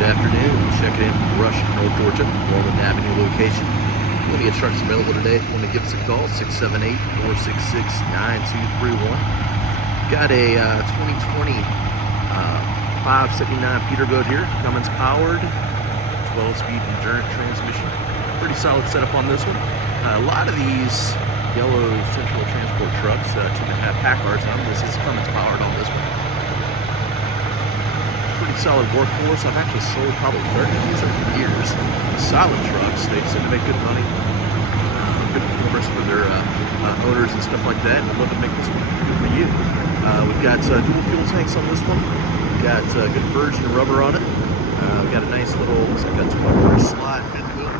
Good afternoon. Checking in from Rush, North Georgia, Walnut Avenue location. Plenty of trucks available today. If you want to give us a call, 678-466-9231. Got a 2020 579 Peterbilt here, Cummins powered, 12-speed Endurant transmission. Pretty solid setup on this one. A lot of these yellow central transport trucks tend to have Packards on them. This is Cummins powered on this one. Pretty solid workhorse. I've actually sold probably 30 of these over the years. Solid trucks. They seem to make good money. Good performance for their owners and stuff like that. I'd love to make this one good for you. We've got dual fuel tanks on this one. We've got good virgin rubber on it. We've got a nice little, looks like a 12-inch slot fifth wheel.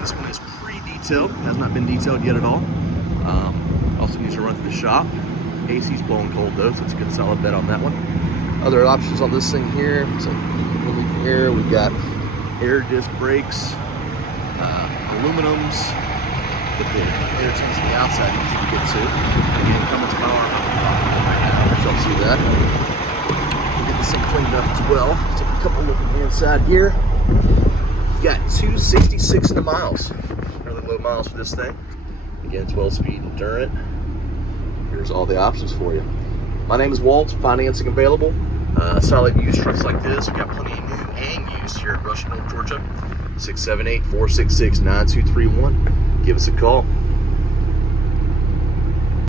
This one is pre-detailed. Has not been detailed yet at all. Also needs to run through the shop. AC's blowing cold though, so it's a good solid bet on that one. Other options on this thing here, so air. We've got air disc brakes, aluminums. Put the air tanks to the outside easy to get to. Again, Cummins power right now, which y'all see that. We'll get this thing cleaned up as well. Take a couple look at the inside here. We've got 266 in the miles. Fairly low miles for this thing. Again, 12-speed Endurant. Here's all the options for you. My name is Walt, financing available. Solid used trucks like this. We got plenty of new and used here at Rush, North Georgia. 678-466-9231. Give us a call.